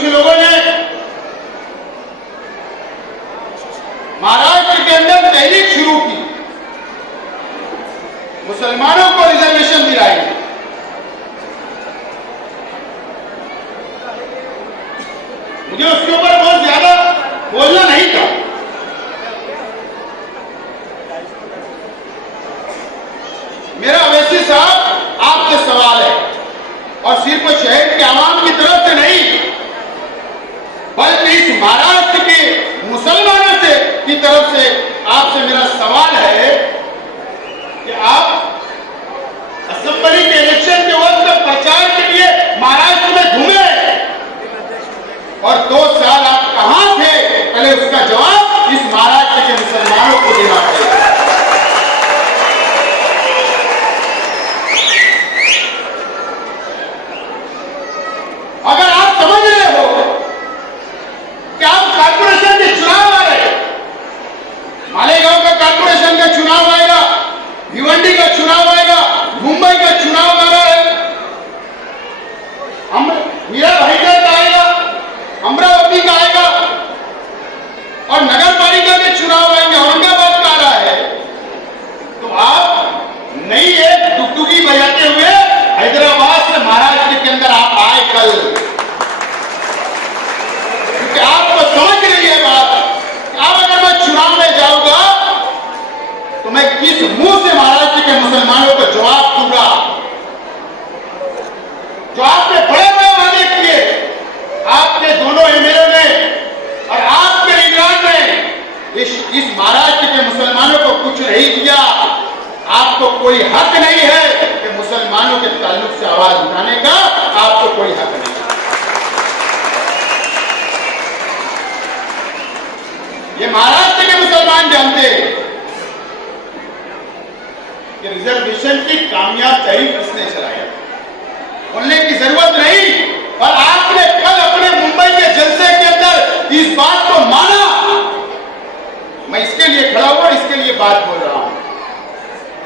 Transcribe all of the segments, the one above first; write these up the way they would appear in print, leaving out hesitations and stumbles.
कुछ लोगों ने महाराष्ट्र के अंदर तहरीक शुरू की, मुसलमानों को रिजर्वेशन दिलाई। मुझे उसके ऊपर बहुत ज्यादा बोलना नहीं था। मेरा अवैसी साहब आपसे सवाल है, और सिर्फ शहर के आवाम की तरफ से नहीं, बल्कि इस महाराष्ट्र के मुसलमानों से की तरफ से आपसे मेरा सवाल है कि आप असेंबली के इलेक्शन के वक्त प्रचार के लिए महाराष्ट्र में घूमे और 2 साल आप कहां थे, पहले उसका जवाब इस महाराष्ट्र के मुसलमानों को देना पड़ेगा। अगर आप समझ रहे हो कि आप कॉर्पोरेशन के चुनाव आ रहे, मालेगांव का कॉर्पोरेशन का चुनाव आएगा, भिवंडी का चुनाव आएगा, मुंबई का चुनाव आ रहा है, मीरा भाईजान का आएगा, अमरावती का आएगा और नगर पालिका के चुनाव आएंगे, औरंगाबाद का आ रहा है, तो आप नहीं एक डुगडुगी बजाते हुए हैदराबाद से महाराष्ट्र के अंदर आप आए कल, क्योंकि आपको समझ रही है बात, अब अगर मैं चुनाव में जाऊंगा तो मैं किस मुंह से महाराष्ट्र के मुसलमानों को जवाब दूंगा। जो आपने बड़े बड़े वादे किए, आपके दोनों एमएलए ने और आपके निगरान ने इस महाराष्ट्र के मुसलमानों को कुछ नहीं दिया। आपको कोई हक नहीं है कि मुसलमानों के ताल्लुक से आवाज उठाने का, आपको कोई हक नहीं। ये महाराष्ट्र के मुसलमान जानते हैं कि रिजर्वेशन की कामयाब तहरीक किसने चलाया, बोलने की जरूरत नहीं। और आपने कल अपने मुंबई के जलसे के अंदर इस बात को माना। मैं इसके लिए खड़ा हुआ, इसके लिए बात बोल रहा हूं।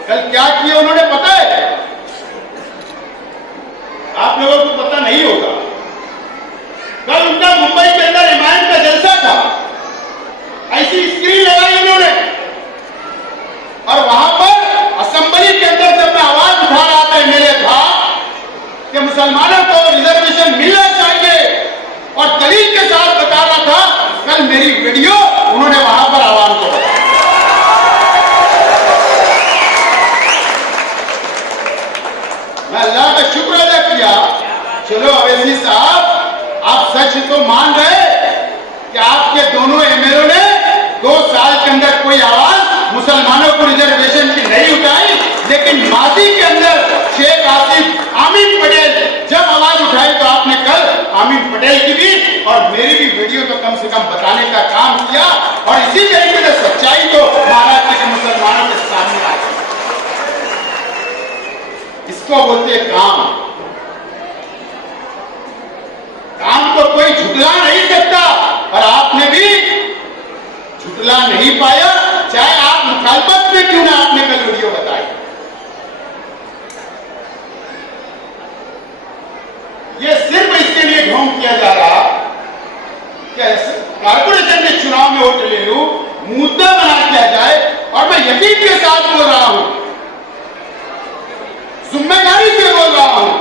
कल क्या किया उन्होंने पता है? आप लोगों को पता नहीं होगा, कल उनका मुंबई के अंदर हिमायत का जलसा था, ऐसी स्क्रीन लगाई उन्होंने और वहां पर असेंबली के अंदर जब मैं आवाज उठा रहा था, एमएलए था कि मुसलमानों को रिजर्वेशन मिलना चाहिए और दलील के साथ बता रहा था, कल मेरी वीडियो उन्होंने वहां पर आवाज को बताया। मैं अल्लाह का शुक्र अदा किया, चलो अवैसी साहब आप सच तो मान रहे कि आपके दोनों एमएलए ने 2 साल के अंदर कोई आवाज मुसलमानों को रिजर्वेशन की नहीं उठाई, लेकिन माजी के अंदर शेख आसिफ आमीन पटेल जब आवाज उठाई तो आपने कल आमीन पटेल की भी और मेरी भी वीडियो तो कम से कम बताने का काम किया। और इसी तरीके से सच्चाई तो महाराष्ट्र के मुसलमानों के सामने आई। इसको बोलते काम। काम को कोई झुटला नहीं सकता और आपने भी झुटला नहीं पाया, चाहे आप मुखालफत में क्यों ना आपने कल वीडियो बताई। ये सिर्फ इसके लिए ढोंग किया जा रहा कि कारपोरेशन के चुनाव में वोट ले लूं, मुद्दा बना दिया जाए। और मैं यकीन के साथ बोल रहा हूं, जिम्मेदारी से बोल रहा हूं,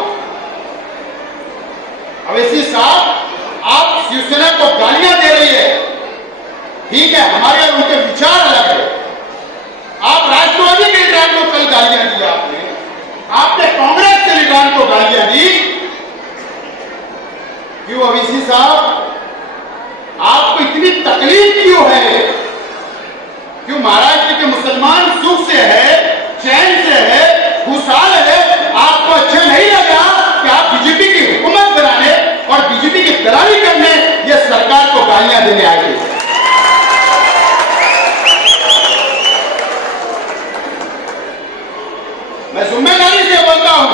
अवैसी साहब आप शिवसेना को गालियां दे रही है, ठीक है, हमारे और उनके विचार अलग है। आप राष्ट्रवादी के लीडर को कल गालियां दी, आपने कांग्रेस के लीडर को गालियां दी। क्यों अवैसी साहब, आपको इतनी तकलीफ क्यों है? क्यों महाराष्ट्र के मुसलमान सुख से है, चैन से है, खुशहाल है? आपको अच्छा नहीं लगा कि आप बीजेपी की हुकूमत बनाने और बीजेपी की दलाली करने ये सरकार को गालियां देने आ गई? मैं जिम्मेदारी से बोलता हूं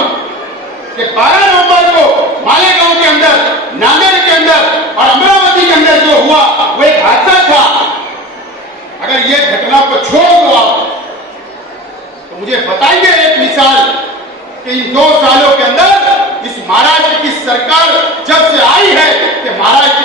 कि 12 नवंबर को मालेगांव के अंदर, नांदेड़ के अंदर और अमरावती के अंदर जो हुआ वो एक हादसा था। अगर ये घटना को छोड़ दो आप, तो मुझे बताइए एक मिसाल कि इन 2 सालों के अंदर इस महाराष्ट्र की सरकार जब से आई है कि महाराष्ट्र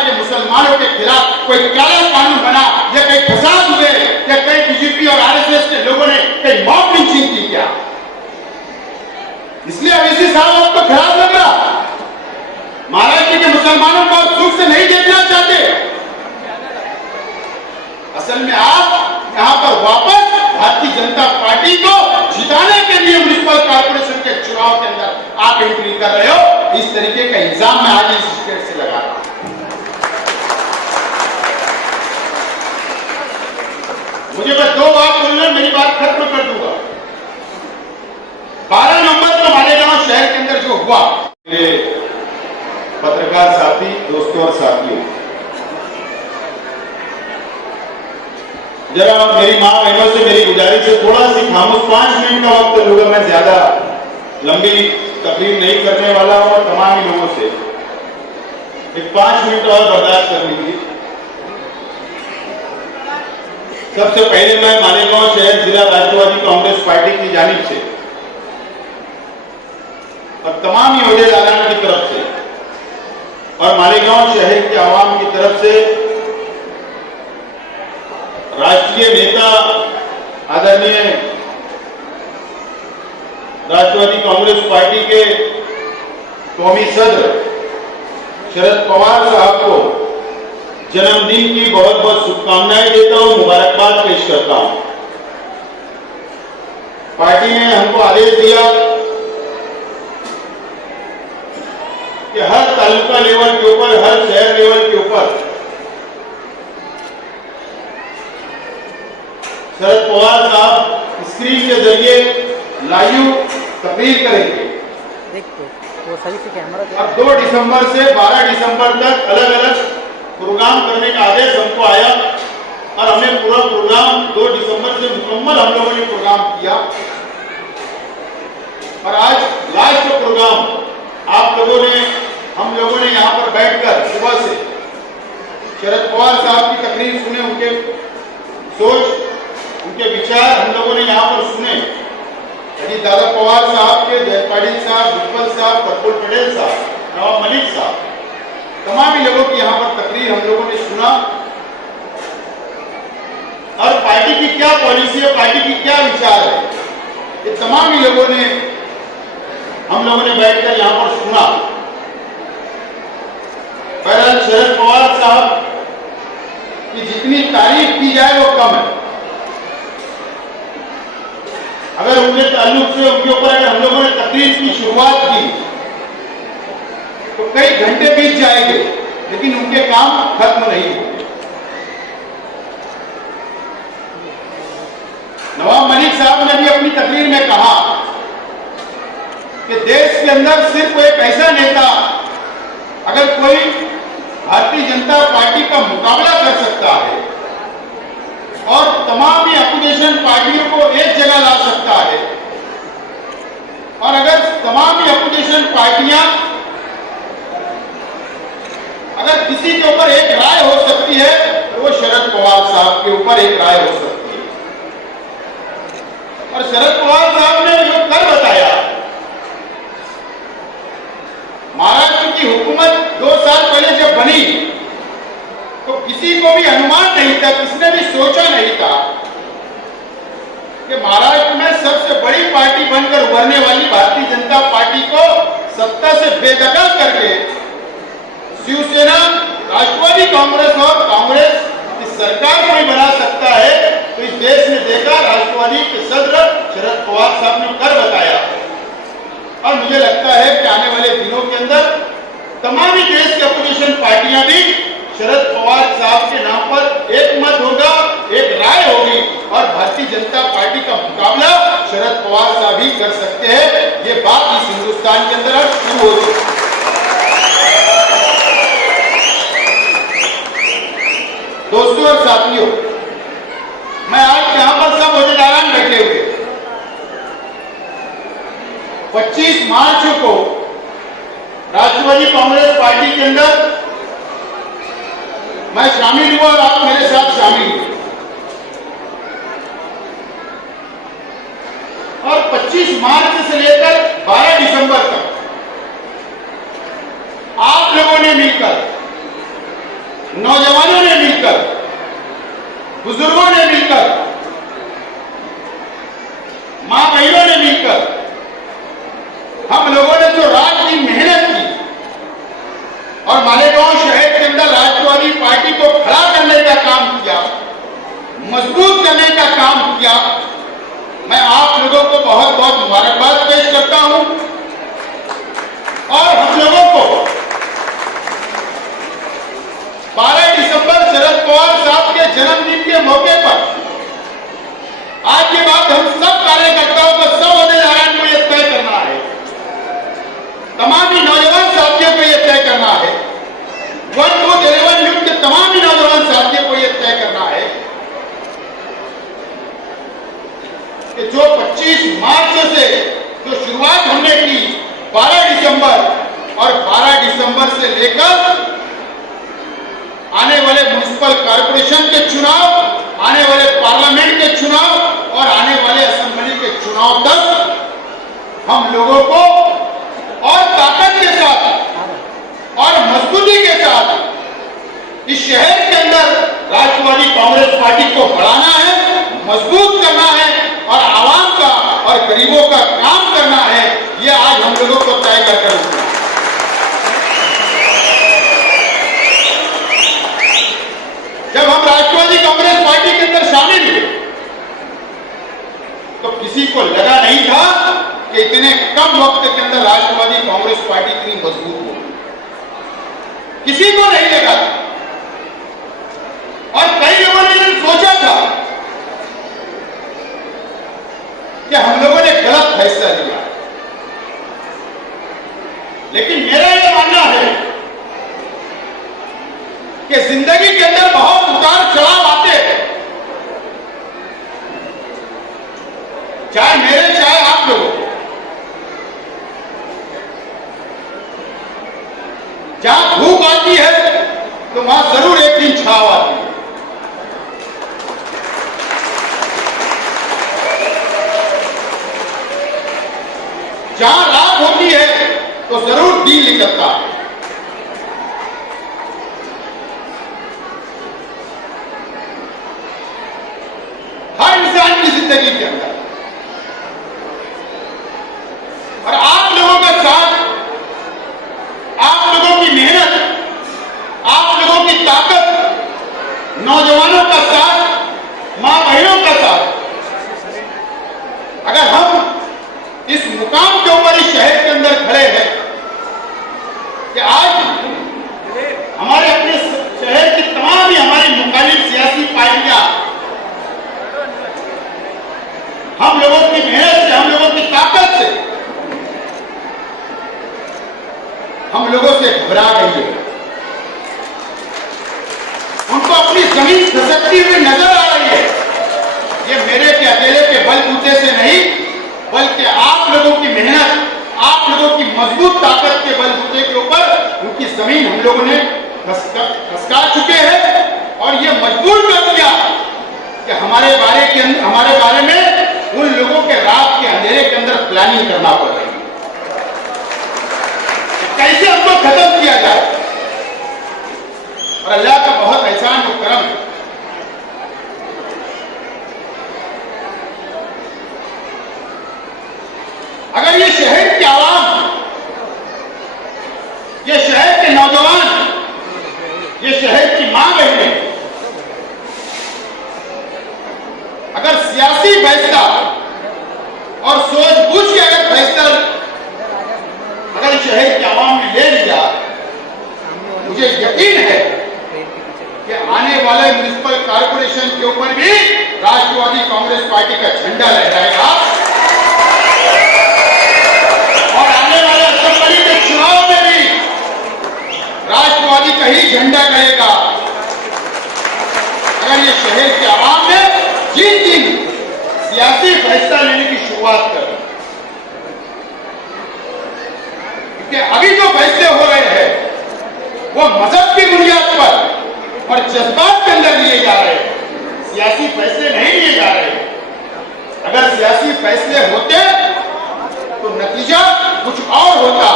मुसलमानों को सुख से नहीं देखना चाहते। असल में आप यहां पर वापस भारतीय जनता पार्टी को जिताने के लिए म्युनिसिपल कॉर्पोरेशन के चुनाव के अंदर आप एंट्री कर रहे हो। इस तरीके का इल्जाम मैं आज इस स्टेट से लगा रहा हूं। मुझे बस 2 बात बोलना, मेरी बात खत्म कर दूंगा। 12 नवंबर को मालेगांव शहर के अंदर जो हुआ, मेरे पत्रकार साथी, दोस्तों और साथियों, जरा मेरी मां बहनों से मेरी गुजारिश है, थोड़ा सी खामोश 5 मिनट का वक्त लूंगा। मैं ज्यादा लंबी तकरीर नहीं करने वाला हूं और तमाम ही लोगों से एक 5 मिनट और बर्दाश्त कर लीजिए। सबसे पहले मैं मालेगांव शहर जिला राष्ट्रवादी कांग्रेस पार्टी की जानिब से और तमाम ही अहदेदारान की तरफ से और मालेगांव शहर के आवाम की तरफ से राष्ट्रीय नेता आदरणीय राष्ट्रवादी कांग्रेस पार्टी के कौमी सदर शरद पवार साहब को जन्मदिन की बहुत बहुत शुभकामनाएं देता हूं, मुबारकबाद पेश करता हूं। पार्टी ने हमको आदेश दिया कि हर तालुका लेवल के ऊपर, हर शहर लेवल के ऊपर शरद पवार साहब स्क्रीन के जरिए लाइव तकरीर करेंगे। वो सही से कैमरा अब 2 दिसंबर से 12 दिसंबर तक अलग अलग प्रोग्राम करने का आदेश हमको आया और हमने पूरा प्रोग्राम 2 दिसंबर से मुकम्मल हम लोगों ने प्रोग्राम किया और आज लास्ट प्रोग्राम आप लोगों ने, हम लोगों ने यहां पर बैठकर सुबह से शरद पवार साहब की तकरीर सुने, उनके सोच, उनके विचार हम लोगों ने यहां पर सुने। अजीत दादा पवार साहब के, जयंत पाटिल साहब, भुजबल साहब, प्रफुल्ल पटेल साहब, नवाब मलिक साहब, तमाम ही लोगों की यहां पर तकरीर हम लोगों ने सुना और पार्टी की क्या पॉलिसी है, पार्टी की क्या विचार है, ये तमाम ही लोगों ने, हम लोगों ने बैठकर यहां पर सुना। बहरहाल शरद पवार साहब की जितनी तारीफ की जाए वो कम है। अगर उनके ताल्लुक से, उनके ऊपर अगर हम लोगों ने तकरीर की शुरुआत की तो कई घंटे बीत जाएंगे, लेकिन उनके काम खत्म नहीं होंगे। नवाब मलिक साहब ने भी अपनी तकरीर में कहा कि देश के अंदर सिर्फ एक ऐसा नेता, अगर कोई भारतीय जनता पार्टी का मुकाबला कर सकता है और तमाम ही अपोजिशन पार्टियों को एक जगह ला सकता है, और अगर तमाम ही अपोजिशन पार्टियां, अगर किसी के ऊपर एक राय हो सकती है तो वो शरद पवार साहब के ऊपर एक राय हो सकती है। और शरद पवार साहब ने जो कर बताया, महाराष्ट्र की हुकूमत 2 साल पहले जब बनी तो किसी को भी अनुमान नहीं था, किसने भी सोचा नहीं था कि महाराष्ट्र में सबसे बड़ी पार्टी बनकर उभरने वाली भारतीय जनता पार्टी को सत्ता से बेदखल करके शिवसेना, राष्ट्रवादी कांग्रेस और कांग्रेस की सरकार को नहीं बना सकता है। तो इस देश ने देखा, राष्ट्रवादी के सदर शरद पवार साहब ने कर बताया और मुझे लगता है कि आने वाले दिनों के अंदर तमाम ही देश की अपोजिशन पार्टियां भी शरद पवार साहब के नाम पर एक मत होगा, एक राय होगी और भारतीय जनता पार्टी का मुकाबला शरद पवार साहब ही कर सकते हैं। ये बात इस हिंदुस्तान के अंदर अब शुरू हो चुकी है। दोस्तों और साथियों, मैं आज यहां पर सब अहदेदारान बैठे हुए, 25 मार्च को राष्ट्रवादी कांग्रेस पार्टी के अंदर मैं शामिल हुआ और आप मेरे साथ शामिल हुए और 25 मार्च से लेकर 12 दिसंबर तक आप लोगों ने मिलकर, नौजवानों ने मिलकर, बुजुर्गों ने मिलकर, मां बहनों ने मिलकर, हम लोगों ने जो रात दिन मेहनत की और मालेगांव शहर के अंदर राष्ट्रवादी पार्टी को खड़ा करने का काम किया, मजबूत करने का काम किया। मैं आप लोगों को बहुत बहुत मुबारकबाद पेश करता हूं और हम लोगों को 12 दिसंबर शरद पवार साहब के जन्मदिन के मौके पर आज के बाद हम सब कार्यकर्ताओं को, सब होद्देदारों को यह तय करना है, तमाम ही नौजवान साथियों को यह तय करना है, 1 to 11 युग के तमाम ही नौजवान साथियों को यह तय करना है कि जो 25 मार्च से जो शुरुआत हमने की 12 दिसंबर और 12 दिसंबर से लेकर आने वाले म्युनिसिपल कॉर्पोरेशन के चुनाव, आने वाले पार्लियामेंट के चुनाव और आने वाले असेंबली के चुनाव तक हम लोगों को और ताकत के साथ और मजबूती के साथ इस शहर के अंदर राष्ट्रवादी कांग्रेस पार्टी को बढ़ाना है, मजबूत करना है और आवाम का और गरीबों का काम करना है। यह आज हम लोगों को तय कर रखना है। जब हम राष्ट्रवादी कांग्रेस पार्टी के अंदर शामिल हुए तो किसी को लगा नहीं था कि इतने कम वक्त के अंदर राष्ट्रवादी कांग्रेस पार्टी इतनी मजबूत होगी, किसी को नहीं लगा था। और कई लोगों ने सोचा था कि हम लोगों ने गलत फैसला लिया, लेकिन मेरा यह मानना है कि जिंदगी के अंदर बहुत उतार चढ़ाव आते हैं, चाहे मेरे चाहे आप लोगों को। जहां धूप आती है तो वहां जरूर एक दिन छाव आती है। जहां रात होती है तो जरूर दिन निकलता है। हर इंसान की जिंदगी के अंदर और आप लोगों का साथ, आप लोगों की मेहनत, आप लोगों की ताकत, नौजवानों का साथ, मां बहनों का साथ, अगर हम इस मुकाम के ऊपर इस शहर के अंदर खड़े हैं कि आज हमारे अपने शहर की तमाम ही हमारी मुखालिफ सियासी पार्टियां हम लोगों की मेहनत से, हम लोगों की ताकत से, हम लोगों से घबरा गई है। उनको अपनी जमीन खसकती हुई नजर आ रही है। ये मेरे के अकेले के बलबूते से नहीं, बल्कि आप लोगों की मेहनत, आप लोगों की मजबूत ताकत के बलबूते के ऊपर उनकी जमीन हम लोगों ने खसका चुके हैं और ये मजबूर कर दिया कि हमारे बारे में उन लोगों के रात के अंधेरे के अंदर प्लानिंग करना पड़ रही है, कैसे हमको खत्म किया जाए। और अल्लाह का बहुत एहसान और करम है। अगर ये शहर की आवाम, ये शहर के नौजवान, ये शहर की मां बहनें अगर सियासी फैसला और सूझबूझ के अगर फैसला अगर शहर की आवाम ने ले लिया, मुझे यकीन है कि आने वाले म्युनिसिपल कॉर्पोरेशन के ऊपर भी राष्ट्रवादी कांग्रेस पार्टी का झंडा लहराएगा और आने वाले असेंबली के चुनाव में भी राष्ट्रवादी का ही झंडा रहेगा। अगर ये शहर की आवाम ने जिन दिन सियासी फैसला लेने की शुरुआत कर, क्योंकि अभी जो फैसले हो रहे हैं वो मजहब की बुनियाद पर और जज्बात के अंदर लिए जा रहे हैं, सियासी फैसले नहीं लिए जा रहे। अगर सियासी फैसले होते तो नतीजा कुछ और होता,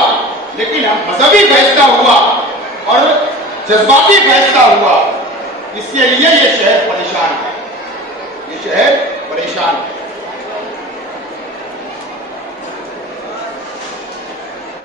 लेकिन मजहबी फैसला हुआ और जज्बाती फैसला हुआ, इसके लिए ये शहर परेशान है, ये शहर परेशान है।